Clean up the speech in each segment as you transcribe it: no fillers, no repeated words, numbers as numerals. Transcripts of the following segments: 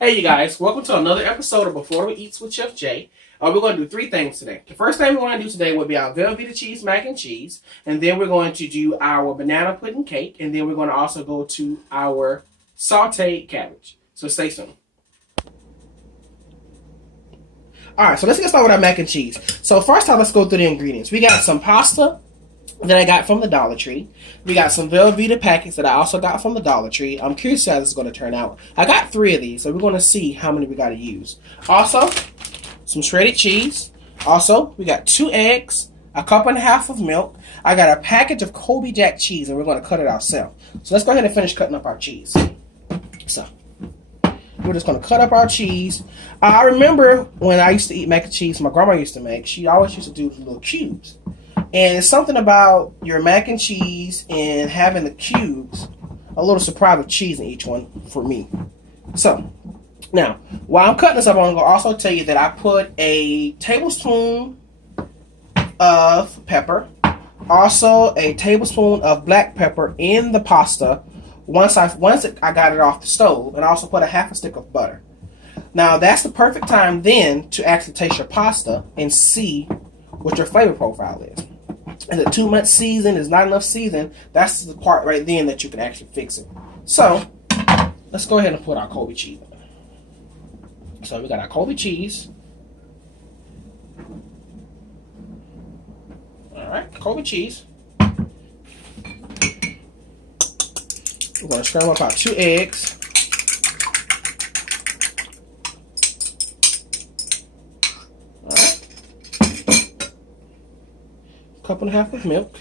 Hey you guys, welcome to another episode of Before We Eats with Chef Jay. We're going to do three things today. The first thing we're going to do today will be our Velveeta cheese mac and cheese, and then we're going to do our banana pudding cake, and then we're going to also go to our sautéed cabbage. So stay tuned. Alright, so let's get started with our mac and cheese. So first off, let's go through the ingredients. We got some pasta that I got from the Dollar Tree. We got some Velveeta packets that I also got from the Dollar Tree. I'm curious how this is going to turn out. I got 3 of these, so we're going to see how many we got to use. Also, some shredded cheese. Also, we got 2 eggs, a cup and a half of milk. I got a package of Colby Jack cheese, and we're going to cut it ourselves. So let's go ahead and finish cutting up our cheese. So, we're just going to cut up our cheese. I remember when I used to eat mac and cheese, my grandma used to make, she always used to do little cubes. And it's something about your mac and cheese and having the cubes, a little surprise of cheese in each one for me. So, now, while I'm cutting this up, I'm going to also tell you that I put a tablespoon of pepper, also a tablespoon of black pepper in the pasta once I got it off the stove, and I also put a half a stick of butter. Now, that's the perfect time then to actually taste your pasta and see what your flavor profile is. Is it too much season? Is not enough season? That's the part right then that you can actually fix it. So, let's go ahead and put our Colby cheese on. So, we got our Colby cheese. Alright, Colby cheese. We're going to scramble up our 2 eggs. Cup and a half of milk.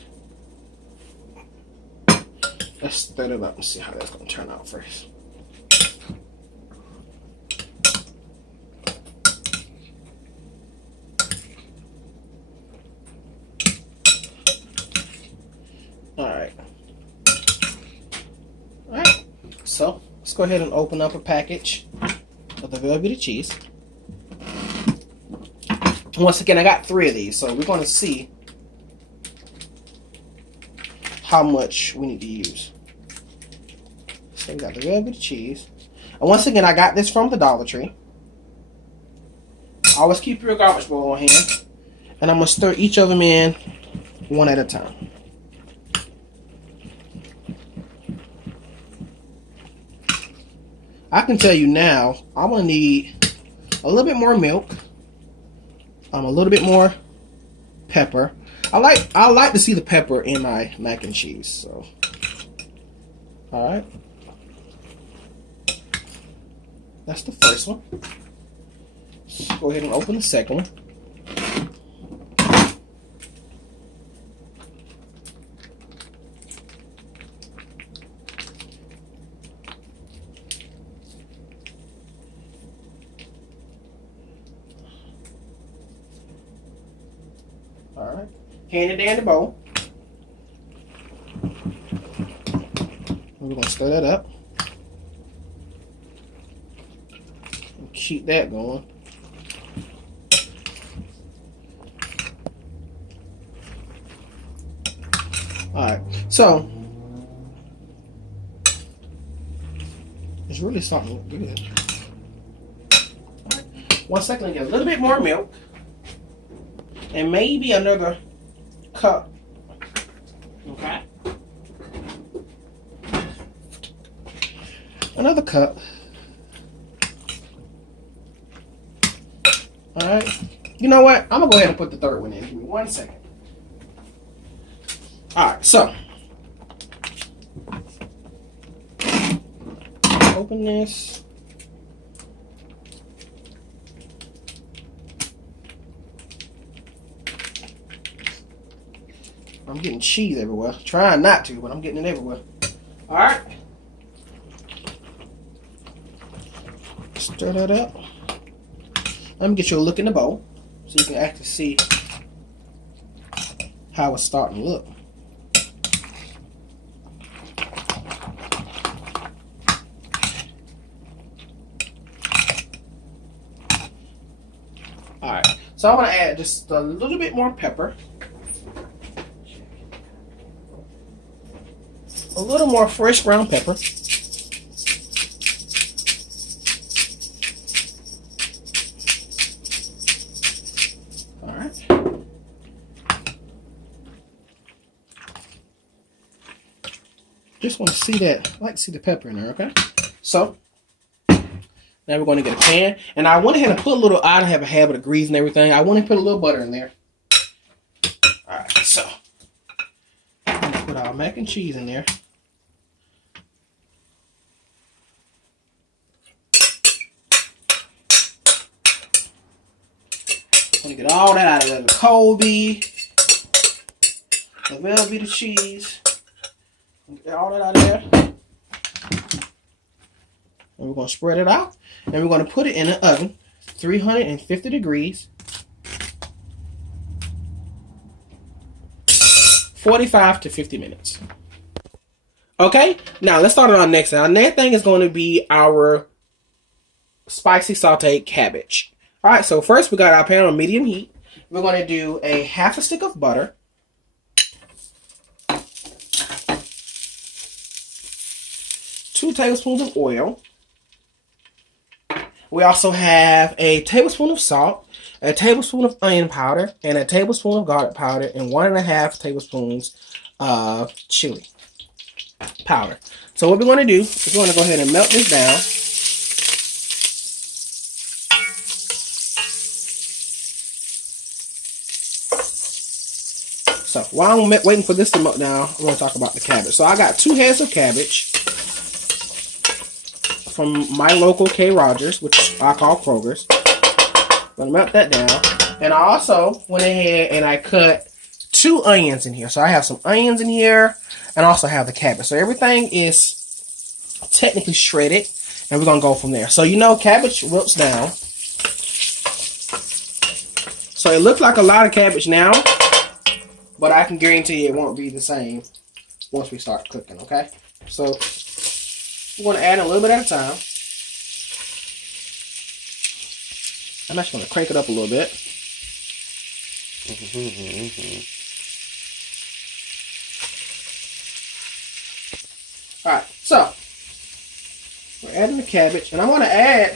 Let's stir it up and see how that's going to turn out first. Alright. Alright. So, let's go ahead and open up a package of the Velveeta cheese. Once again, I got 3 of these, so we're going to see how much we need to use. So we got the Velveeta cheese. And once again, I got this from the Dollar Tree. Always keep your garbage bowl on hand. And I'm going to stir each of them in one at a time. I can tell you now, I'm going to need a little bit more milk. A little bit more pepper. I like to see the pepper in my mac and cheese. So, all right, that's the first one. Let's go ahead and open the second one. All right. Hand it down the bowl. We're going to stir that up. And keep that going. Alright, so it's really starting to look good. Right. 1 second, get a little bit more milk. And maybe another cup. Okay. Another cup. Alright. You know what? I'm going to go ahead and put the third one in. Give me 1 second. Alright, so. Open this. I'm getting cheese everywhere. Trying not to, but I'm getting it everywhere. Alright. Stir that up. Let me get you a look in the bowl so you can actually see how it's starting to look. Alright. So I'm going to add just a little bit more pepper. A little more fresh ground pepper. just want to see that. I like to see the pepper in there, okay? So, now we're going to get a pan. And I went ahead and put a little, I have a habit of grease and everything. I want to put a little butter in there. Alright, so, I'm going to put our mac and cheese in there. I'm going to get all that out of there. The Colby, the Velveeta cheese. Get all that out of there. And we're going to spread it out. And we're going to put it in the oven, 350 degrees, 45 to 50 minutes. Okay, now let's start on our next thing. Our next thing is going to be our spicy sauteed cabbage. All right, so first we got our pan on medium heat. We're going to do a half a stick of butter. 2 tablespoons of oil. We also have a tablespoon of salt, a tablespoon of onion powder, and a tablespoon of garlic powder, and 1.5 tablespoons of chili powder. So what we're going to do is we're going to go ahead and melt this down. So while I'm waiting for this to melt down, I'm going to talk about the cabbage. So I got 2 heads of cabbage from my local K. Rogers, which I call Kroger's. I'm going to melt that down. And I also went ahead and I cut 2 onions in here. So I have some onions in here and I also have the cabbage. So everything is technically shredded and we're going to go from there. So you know cabbage wilts down. So it looks like a lot of cabbage now, but I can guarantee it won't be the same once we start cooking, okay? So we're going to add a little bit at a time. I'm actually going to crank it up a little bit. Alright, so we're adding the cabbage, and I'm going to add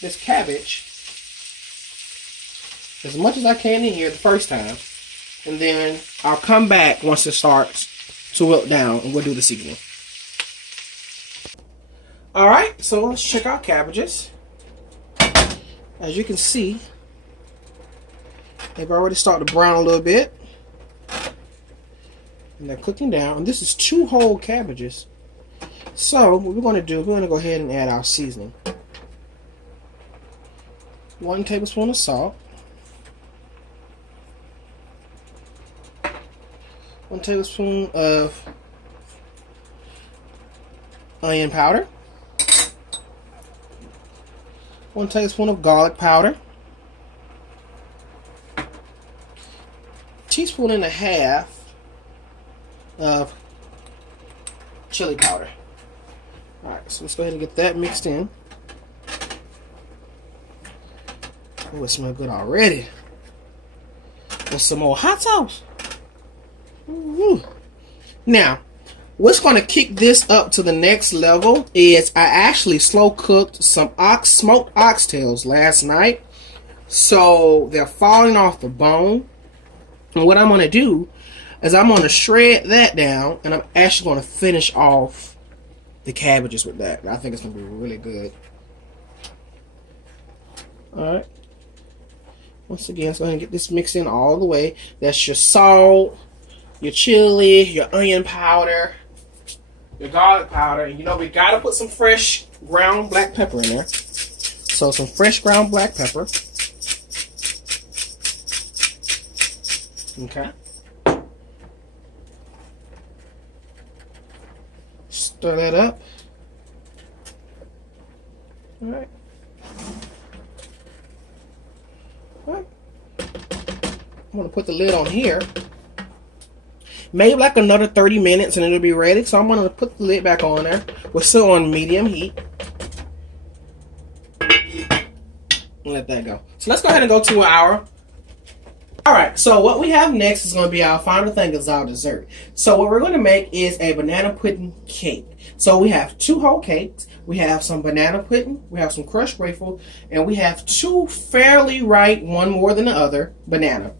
this cabbage as much as I can in here the first time, and then I'll come back once it starts to wilt down and we'll do the seasoning. Alright, so let's check out cabbages. As you can see, they've already started to brown a little bit. And they're cooking down. And this is 2 whole cabbages. So what we're going to do, we're going to go ahead and add our seasoning. 1 tablespoon of salt. 1 tablespoon of onion powder. 1 tablespoon of garlic powder. 1.5 teaspoons of chili powder. Alright, so let's go ahead and get that mixed in. Oh, it smells good already. With some more hot sauce. Ooh. Now, what's going to kick this up to the next level is I actually slow cooked some smoked oxtails last night. So they're falling off the bone. And what I'm going to do is I'm going to shred that down and I'm actually going to finish off the cabbages with that. I think it's going to be really good. Alright. Once again, let's go ahead and get this mixed in all the way. That's your salt, your chili, your onion powder, your garlic powder. And you know we gotta put some fresh ground black pepper in there. So some fresh ground black pepper. Okay. Stir that up. Alright. Alright. I'm gonna put the lid on here. Maybe like another 30 minutes and it'll be ready. So I'm going to put the lid back on there. We're still on medium heat. And let that go. So let's go ahead and go to an hour. Alright, so what we have next is going to be our final thing, is our dessert. So what we're going to make is a banana pudding cake. So we have 2 whole cakes. We have some banana pudding. We have some crushed waffle. And we have 2 fairly ripe, one more than the other, banana.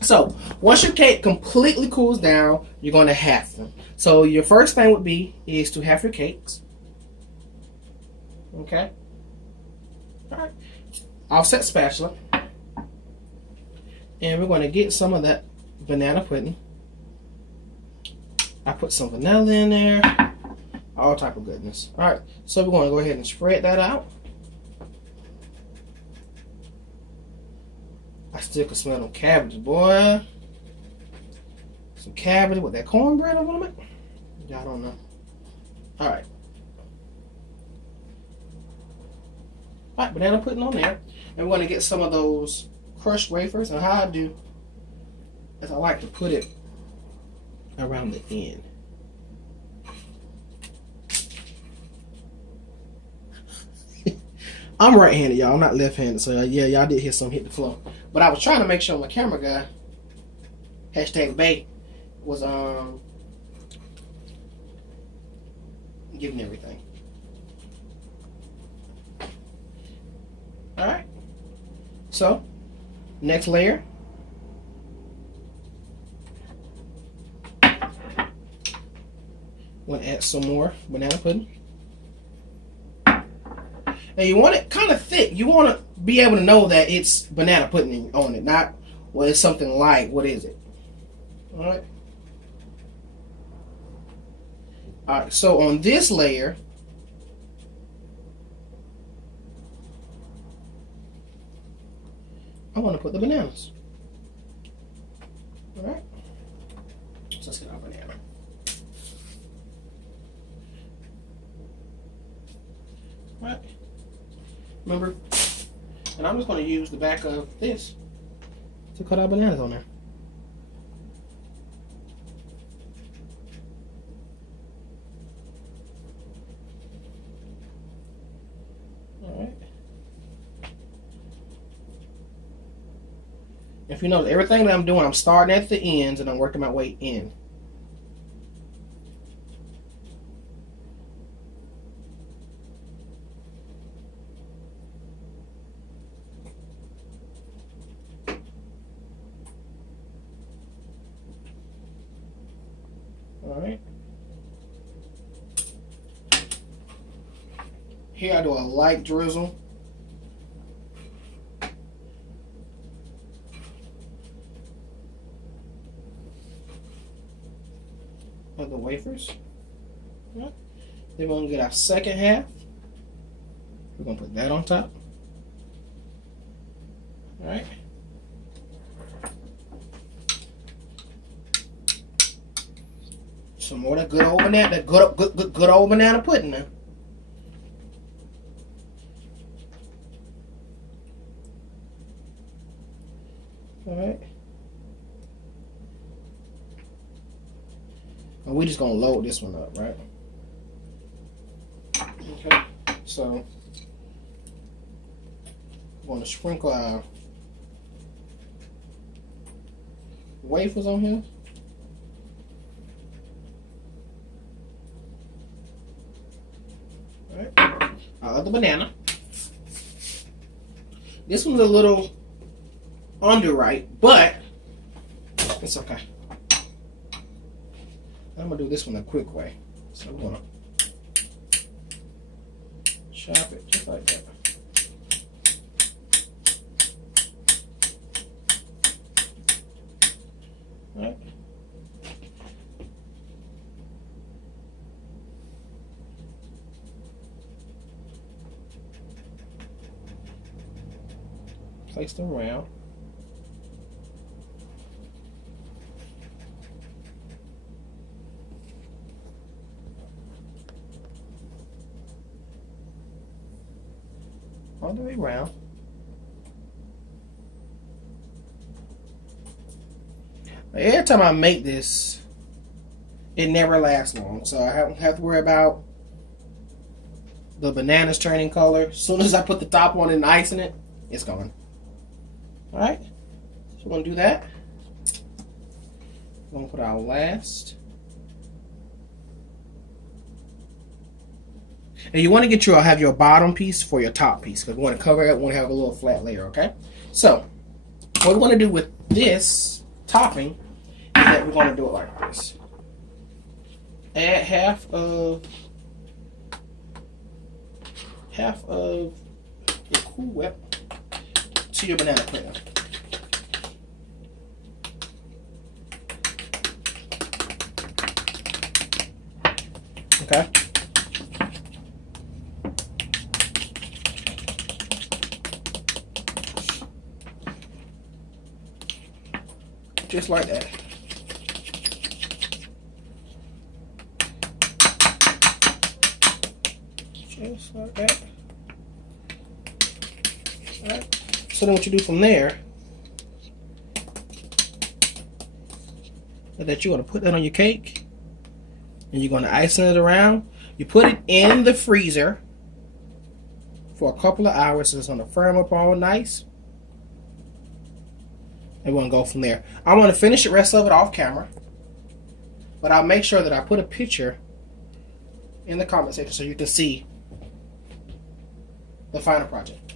So once your cake completely cools down, you're going to half them. So your first thing would be is to half your cakes. Okay. All right. Offset spatula. And we're going to get some of that banana pudding. I put some vanilla in there. All type of goodness. All right. So we're going to go ahead and spread that out. I still can smell them cabbage, boy. Some cabbage with that cornbread I want to make. Y'all don't know. All right. All right, banana pudding on there. And we're going to get some of those crushed wafers. And how I do is I like to put it around the end. I'm right-handed, y'all. I'm not left-handed. So, yeah, y'all did hear something hit the floor. But I was trying to make sure my camera guy, #Bay, was giving everything. Alright. So, next layer. Want to add some more banana pudding. And you want it kind of thick. You want to be able to know that it's banana pudding on it, not, well, it's something light. What is it? All right. All right, so on this layer, I want to put the bananas. All right. So let's get our banana. All right. Remember, and I'm just going to use the back of this to cut our bananas on there. All right. If you notice, everything that I'm doing, I'm starting at the ends and I'm working my way in. Alright. Here I do a light drizzle. Of the wafers. Right. Then we're going to get our second half. We're going to put that on top. Alright. Some more of that good old banana, that good old banana pudding now. All right. And we're just gonna load this one up, right? Okay. So we're gonna sprinkle our wafers on here. Our other banana. This one's a little underripe, but it's okay. I'm gonna do this one a quick way. So I'm gonna chop it just like that. All right. Place them around. All the way around. Every time I make this, it never lasts long, so I don't have to worry about the bananas turning color. As soon as I put the top on and ice in it, it's gone. Alright, so we're going to do that. We're going to put our last. And you want to get have your bottom piece for your top piece, because we want to cover it, we want to have a little flat layer, okay? So, what we want to do with this topping is that we're going to do it like this. Add half of your Cool Whip to your banana pudding. Okay. Just like that. Just like that. Alright. So then what you do from there is that you're going to put that on your cake and you're going to ice it around. You put it in the freezer for a couple of hours so it's going to firm up all nice. And we're going to go from there. I want to finish the rest of it off camera, but I'll make sure that I put a picture in the comment section so you can see the final project.